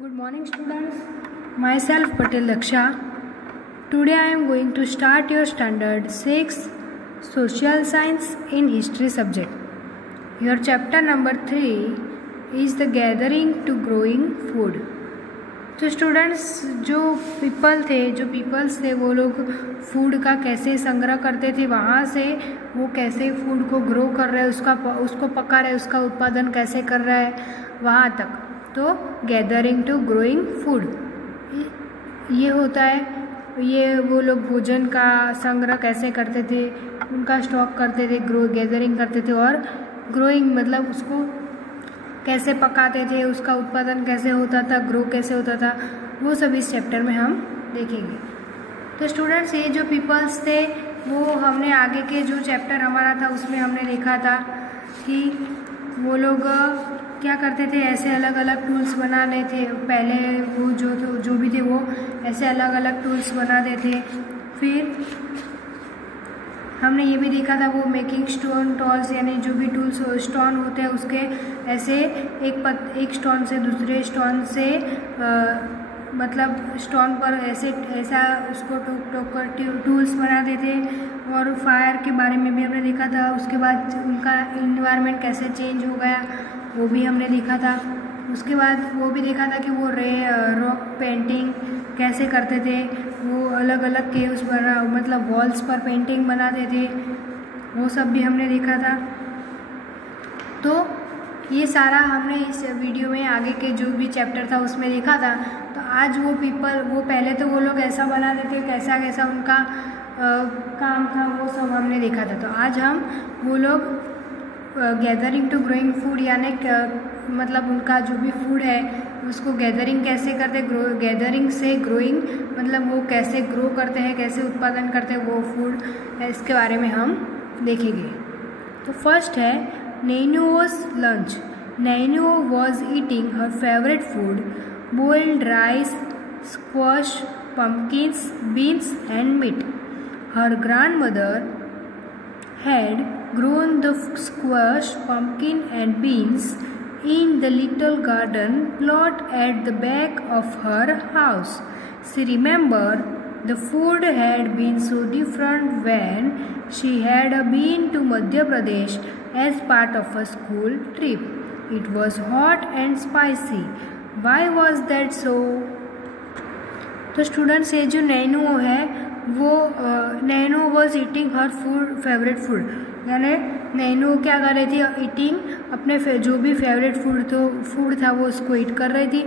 Good morning, students. Myself Patel Daksha. Today I am going to start your standard 6 social science in history subject. Your chapter number 3 is the gathering to growing food. तो students जो peoples थे वो लोग food का कैसे संग्रह करते थे, वहाँ से वो कैसे फूड को ग्रो कर रहे हैं, उसको पका रहे हैं, उसका उत्पादन कैसे कर रहा है वहाँ तक। तो गैदरिंग टू ग्रोइंग फूड ये होता है, ये वो लोग भोजन का संग्रह कैसे करते थे, उनका स्टॉक करते थे, गैदरिंग करते थे, और ग्रोइंग मतलब उसको कैसे पकाते थे, उसका उत्पादन कैसे होता था, ग्रो कैसे होता था, वो सब इस चैप्टर में हम देखेंगे। तो स्टूडेंट्स ये जो पीपल्स थे वो हमने आगे के जो चैप्टर हमारा था उसमें हमने देखा था कि वो लोग क्या करते थे, ऐसे अलग अलग टूल्स बनाने थे। पहले वो जो भी थे वो ऐसे अलग अलग टूल्स बनाते थे। फिर हमने ये भी देखा था वो मेकिंग स्टोन टॉल्स, यानी जो भी टूल्स स्टोन होते हैं उसके ऐसे एक स्टोन से दूसरे स्टोन से मतलब स्टोन पर ऐसा उसको टोक कर टूल्स बनाते थे। और फायर के बारे में भी हमने देखा था। उसके बाद उनका इन्वायरमेंट कैसे चेंज हो गया वो भी हमने देखा था। उसके बाद वो भी देखा था कि वो रॉक पेंटिंग कैसे करते थे, वो अलग अलग केव्स मतलब वॉल्स पर पेंटिंग बनाते थे, वो सब भी हमने देखा था। तो ये सारा हमने इस वीडियो में आगे के जो भी चैप्टर था उसमें देखा था। तो आज वो पहले तो वो लोग ऐसा बनाते थे, कैसा कैसा उनका काम था वो सब हमने देखा था। तो आज हम वो लोग गैदरिंग टू ग्रोइंग फूड यानी मतलब उनका जो भी फूड है उसको गैदरिंग कैसे करते, गैदरिंग से ग्रोइंग मतलब वो कैसे ग्रो करते हैं, कैसे उत्पादन करते हैं वो फूड, इसके बारे में हम देखेंगे। तो फर्स्ट है Nainu's lunch. Nainu was eating her favourite food boiled rice, squash, pumpkins, beans and meat. Her grandmother had grown the squash, pumpkin and beans in the little garden plot at the back of her house. She remembered the food had been so different when she had been to Madhya Pradesh as part of a school trip. It was hot and spicy. Why was that so? तो students ये जो नैनू है वो Nainu was eating her favourite food, यानी नैनू क्या कर रही थी, ईटिंग अपने जो भी फेवरेट फूड था वो उसको ईट कर रही थी।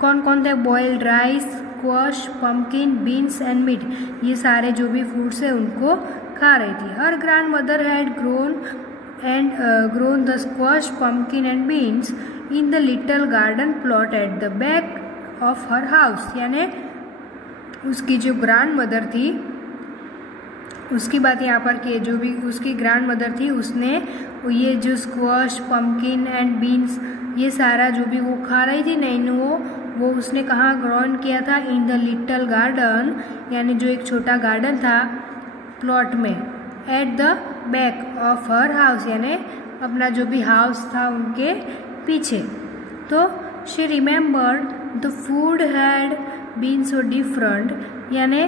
कौन कौन थे, boiled rice, squash, pumpkin, beans and meat, ये सारे जो भी फूड्स है उनको खा रही थी। Her grandmother had grown the squash, pumpkin and beans in the little garden plot at the back of her house। यानी उसकी जो ग्रैंड मदर थी उसकी बात यहाँ पर की, जो भी उसकी ग्रैंड मदर थी उसने ये जो स्क्वैश, पम्पकिन एंड बीन्स ये सारा जो भी वो खा रही थी नैनू, वो उसने कहाँ ग्रोन किया था, इन द लिटिल गार्डन, यानी जो एक छोटा गार्डन था प्लॉट में, at the back of her house, यानी अपना जो भी हाउस था उनके पीछे। तो she remembered the food had been so different, यानी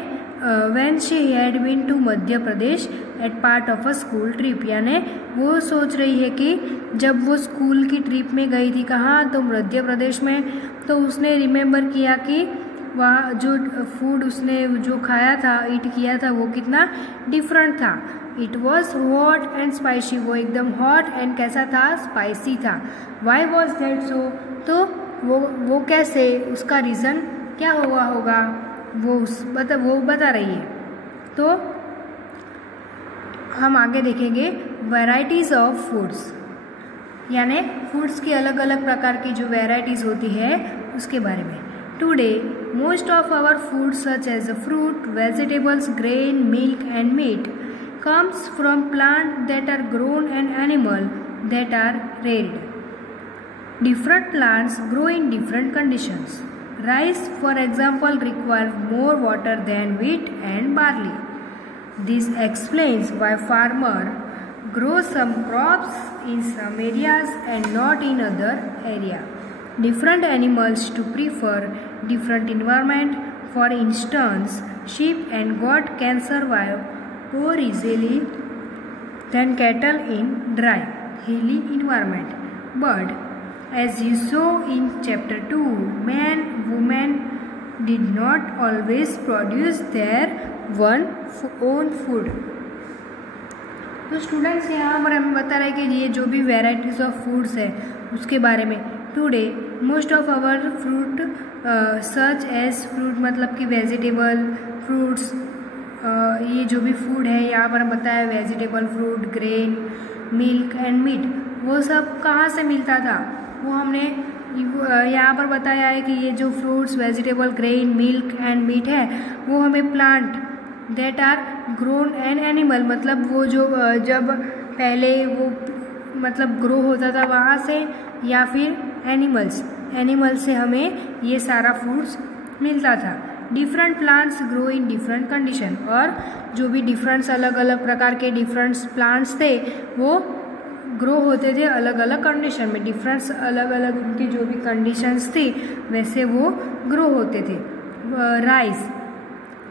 when she had been to Madhya Pradesh at part of a school trip, यानी वो सोच रही है कि जब वो स्कूल की ट्रिप में गई थी, कहाँ, तो मध्य प्रदेश में, तो उसने रिमेम्बर किया कि वहाँ जो फूड उसने जो खाया था, ईट किया था, वो कितना डिफरेंट था। It was hot and spicy, वो एकदम हॉट एंड कैसा था, स्पाइसी था। वाई वॉज दैट सो, तो वो कैसे, उसका रीज़न क्या होगा वो बता रही है। तो हम आगे देखेंगे वैरायटीज़ ऑफ फूड्स, यानी फूड्स की अलग अलग प्रकार की जो वैरायटीज़ होती है उसके बारे में। Today, most of our food such as fruit, vegetables, grain, milk and meat comes from plants that are grown and animals that are reared. Different plants grow in different conditions. Rice, for example, requires more water than wheat and barley. This explains why farmers grow some crops in some areas and not in other areas. different animals to prefer different environment. For instance, sheep and goat can survive more easily than cattle in dry, hilly environment. But as you saw in chapter 2, man, woman did not always produce their own food. तो students यहाँ पर हमें बता रहे हैं कि ये जो भी वेराइटीज़ ऑफ फूड्स है उसके बारे में. Today most of our fruit such as fruit मतलब कि वेजिटेबल फ्रूट्स, ये जो भी फूड है यहाँ पर हम बताया vegetable, fruit, grain, milk and meat, वो सब कहाँ से मिलता था वो हमने यहाँ पर बताया है कि ये जो fruits, vegetable, grain, milk and meat है वो हमें plant that are grown and animal मतलब वो जो जब पहले वो मतलब ग्रो होता था वहाँ से, या फिर एनिमल्स से हमें ये सारा फ्रूट्स मिलता था. Different plants grow in different condition, और जो भी डिफरेंट अलग अलग प्रकार के डिफरेंट प्लांट्स थे वो ग्रो होते थे अलग अलग कंडीशन में. डिफरेंट अलग अलग उनकी जो भी कंडीशंस थी वैसे वो ग्रो होते थे. राइस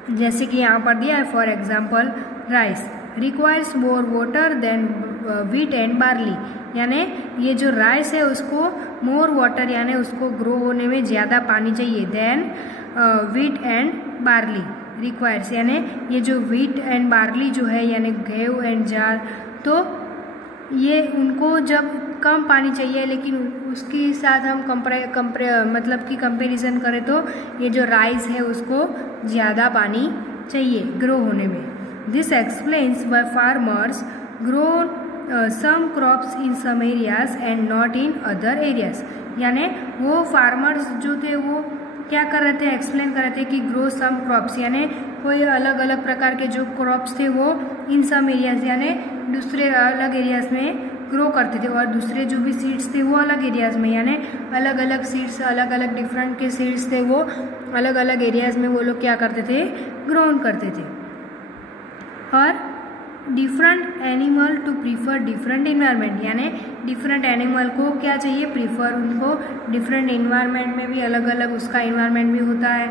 जैसे कि यहाँ पर दिया है, for example rice requires more water than wheat and barley, यानी ये जो राइस है उसको मोर वाटर यानी उसको ग्रो होने में ज़्यादा पानी चाहिए than wheat and barley requires, यानी ये जो वीट एंड बार्ली जो है यानी गेहूं एंड जार, तो ये उनको जब कम पानी चाहिए लेकिन उसके साथ हम मतलब कि कंपैरिजन करें तो ये जो राइस है उसको ज़्यादा पानी चाहिए ग्रो होने में. This explains why farmers grow some crops in some areas and not in other areas, यानी वो फार्मर्स जो थे वो क्या कर रहे थे, एक्सप्लेन कर रहे थे कि ग्रो सम क्रॉप्स यानी कोई अलग अलग प्रकार के जो क्रॉप्स थे वो इन सम एरियाज यानी दूसरे अलग एरियाज में ग्रो करते थे, और दूसरे जो भी सीड्स थे वो अलग एरियाज में, यानी अलग अलग सीड्स अलग अलग डिफरेंट के सीड्स थे वो अलग अलग एरियाज में वो लोग क्या करते थे, ग्रोन करते थे. और different animal to prefer different environment, यानी डिफरेंट एनिमल को क्या चाहिए, प्रीफर उनको डिफरेंट इन्वायरमेंट में भी अलग अलग उसका इन्वायरमेंट भी होता है,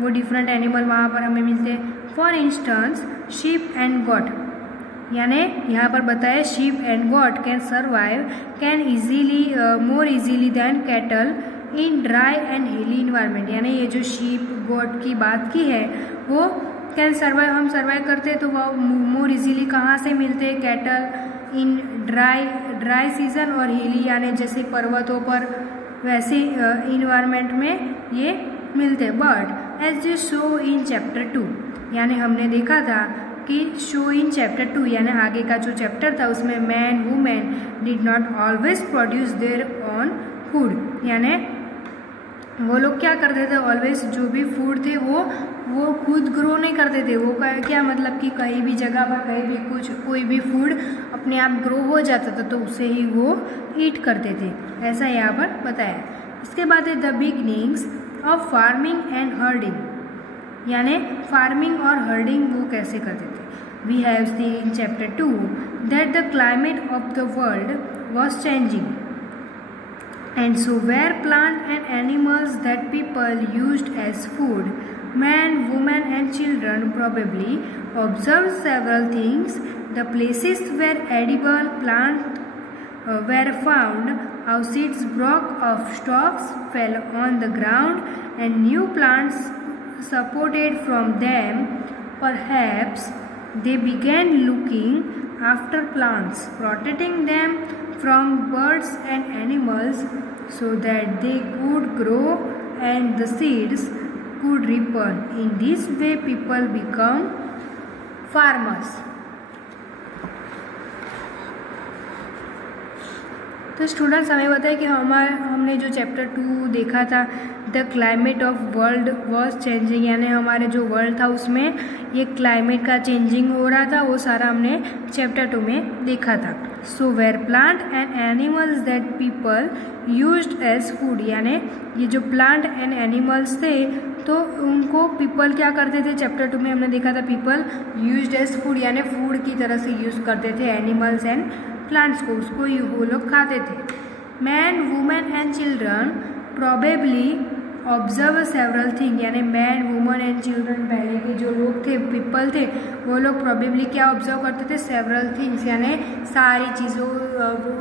वो डिफरेंट एनिमल वहाँ पर हमें मिलते हैं. For instance sheep and goat, यानी यहाँ पर बताया sheep and goat can easily more easily than cattle in dry and hilly environment, यानी ये जो शीप गॉट की बात की है वो कैन सर्वाइव, हम सर्वाइव करते हैं तो वो मोर इजीली कहाँ से मिलते हैं, कैटल इन ड्राई सीजन और हिली यानी जैसे पर्वतों पर वैसे इन्वायरमेंट में ये मिलते हैं. But as you show in chapter 2, यानी हमने देखा था कि शो इन चैप्टर 2 यानी आगे का जो चैप्टर था उसमें man women did not always produce their own food, यानी वो लोग क्या करते थे, ऑलवेज जो भी फूड थे वो खुद ग्रो नहीं करते थे. वो क्या मतलब कि कहीं भी जगह पर कहीं भी कोई भी फूड अपने आप ग्रो हो जाता था तो उसे ही वो ईट करते थे, ऐसा यहाँ पर बताया. इसके बाद है the beginnings of farming and herding, यानी फार्मिंग और हर्डिंग वो कैसे करते थे. We have seen in chapter 2 that the climate of the world was changing, and so were plant and animals that people used as food. Man, woman and children probably observed several things. The places where edible plants were found, how seeds broke off stalks, fell on the ground and new plants supported from them. Perhaps they began looking after plants, protecting them from birds and animals so that they could grow and the seeds could ripen. In this way people become farmers. तो students हमें बताया कि हमने जो chapter 2 देखा था the climate of world was changing, यानी हमारे जो वर्ल्ड था उसमें ये क्लाइमेट का चेंजिंग हो रहा था, वो सारा हमने चैप्टर 2 में देखा था. So were plant and animals that people used as food, यानी ये जो प्लांट एंड एनिमल्स थे तो उनको पीपल क्या करते थे, चैप्टर 2 में हमने देखा था पीपल यूज्ड एज फूड यानी फूड की तरह से यूज़ करते थे एनिमल्स एंड प्लांट्स को, उसको वो लोग खाते थे. Man women and children probably observe several thing, यानी मैन वुमन एंड चिल्ड्रन, पहले के जो लोग थे, पीपल थे, वो लोग प्रोबेबली क्या ऑब्जर्व करते थे, सेवरल थिंग्स, यानी सारी चीज़ों,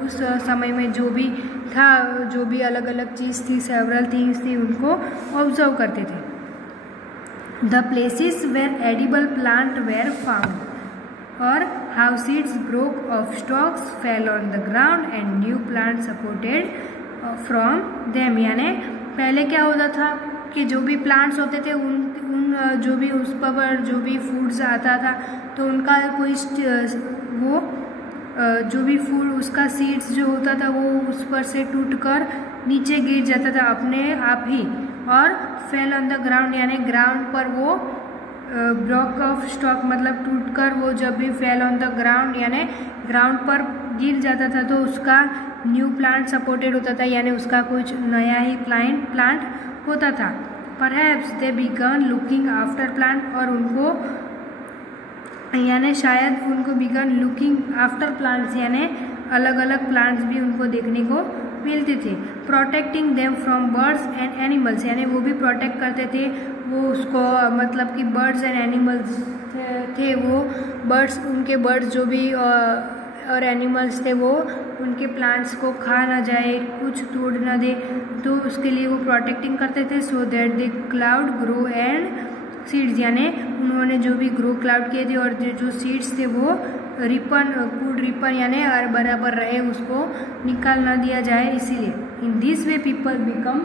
उस समय में जो भी था, जो भी अलग अलग चीज़ थी, सेवरल थिंग्स थी, उनको ऑब्जर्व करते थे। The places where edible plant were found, और how seeds broke off stalks fell on the ground and new plant supported from them, यानी पहले क्या होता था कि जो भी प्लांट्स होते थे उन जो भी उस पर जो भी फूड्स आता था तो उनका कोई वो जो भी फूड, उसका सीड्स जो होता था वो उस पर से टूटकर नीचे गिर जाता था अपने आप ही, और फेल ऑन द ग्राउंड, यानी ग्राउंड पर वो ब्रोक ऑफ स्टॉक, मतलब टूटकर वो जब भी फेल ऑन द ग्राउंड यानी ग्राउंड पर गिर जाता था तो उसका न्यू प्लांट सपोर्टेड होता था, यानी उसका कुछ नया ही प्लांट होता था। परहैप्स दे बिगन लुकिंग आफ्टर प्लांट, और उनको यानी शायद उनको बिगन लुकिंग आफ्टर प्लांट्स, यानी अलग अलग प्लांट्स भी उनको देखने को मिलते थे। Protecting them from birds and animals, यानी वो भी प्रोटेक्ट करते थे वो उसको, मतलब कि बर्ड्स एंड एनिमल्स थे वो बर्ड्स, उनके बर्ड्स जो भी और एनिमल्स थे वो उनके प्लांट्स को खा ना जाए, कुछ तोड़ ना दे, तो उसके लिए वो प्रोटेक्टिंग करते थे। So that the cloud grow and seeds, यानी उन्होंने जो भी ग्रो क्लाउड किए थे और जो सीड्स थे वो गुड रिपन यानी बराबर रहे, उसको निकाल ना दिया जाए, इसीलिए। In this way people become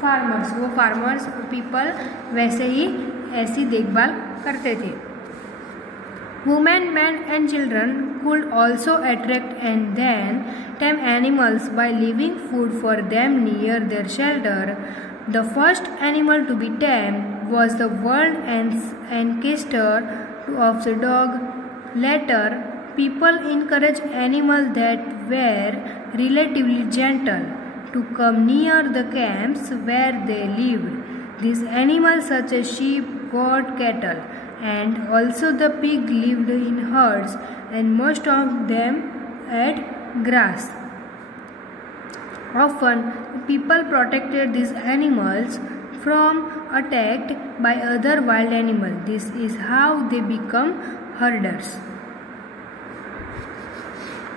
farmers, वो फार्मर्स पीपल वैसे ही ऐसी देखभाल करते थे। Women, men and children could also attract and then tame animals by leaving food for them near their shelter. The first animal to be tamed was the wild ancestor of the dog. Later, people encouraged animals that were relatively gentle to come near the camps where they lived. These animals such as sheep, goat, cattle, and also the pig lived in herds, and most of them ate grass. Often, people protected these animals from attack by other wild animals. This is how they become herders.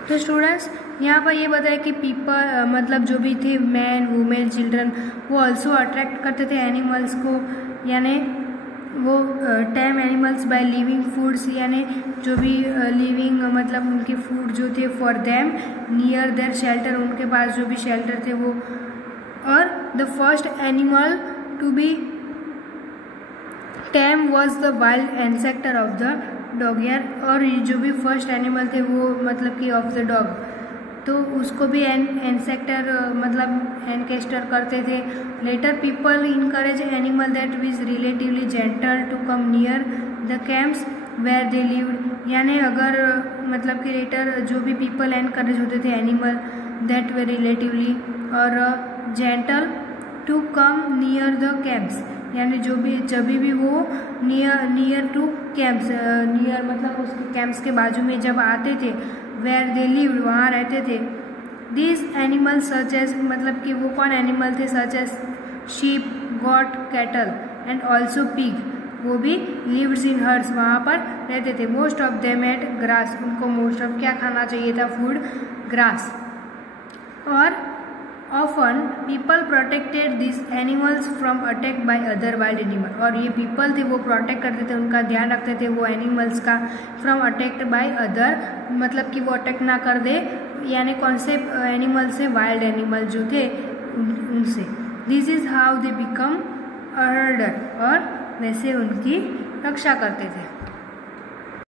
तो students यहाँ पर ये बताया कि people मतलब जो भी थे मैन वुमेन चिल्ड्रन वो ऑल्सो अट्रैक्ट करते थे एनिमल्स को, यानी वो tame animals by living foods, यानी जो भी लिविंग मतलब उनके फूड जो थे for them near their shelter, उनके पास जो भी शेल्टर थे वो। और the first animal to be tame was the wild ancestor of the dog, यार। और जो भी फर्स्ट एनिमल थे वो मतलब कि ऑफ द डॉग, तो उसको भी एंसेक्टर मतलब एनकेस्टर करते थे। Later people encourage animal that were relatively gentle to come near the camps where they lived, यानी अगर मतलब कि लेटर जो भी पीपल एनकरेज होते थे एनिमल दैट वे रिलेटिवली और gentle to come near the camps, यानी जो भी जब भी वो नियर टू कैंप्स, नियर मतलब उस कैंप्स के बाजू में जब आते थे, वेयर दे लिव्ड वहाँ रहते थे। दिस एनिमल सच एज मतलब कि वो कौन एनिमल थे, such as sheep, goat, cattle and also pig, वो भी लिव्ड इन हर्ड्स वहाँ पर रहते थे। Most of them ate grass, उनको मोस्ट ऑफ क्या खाना चाहिए था, फूड, ग्रास। और often people protected this animals from attack by other wild animal, और ये पीपल थे वो प्रोटेक्ट करते थे, उनका ध्यान रखते थे वो एनिमल्स का, फ्रॉम अटैक्ड बाय अदर मतलब कि वो अटैक ना कर दे, यानी कौन से एनिमल से, वाइल्ड एनिमल जो थे उनसे। This is how they become a हर्डर, और वैसे उनकी रक्षा करते थे।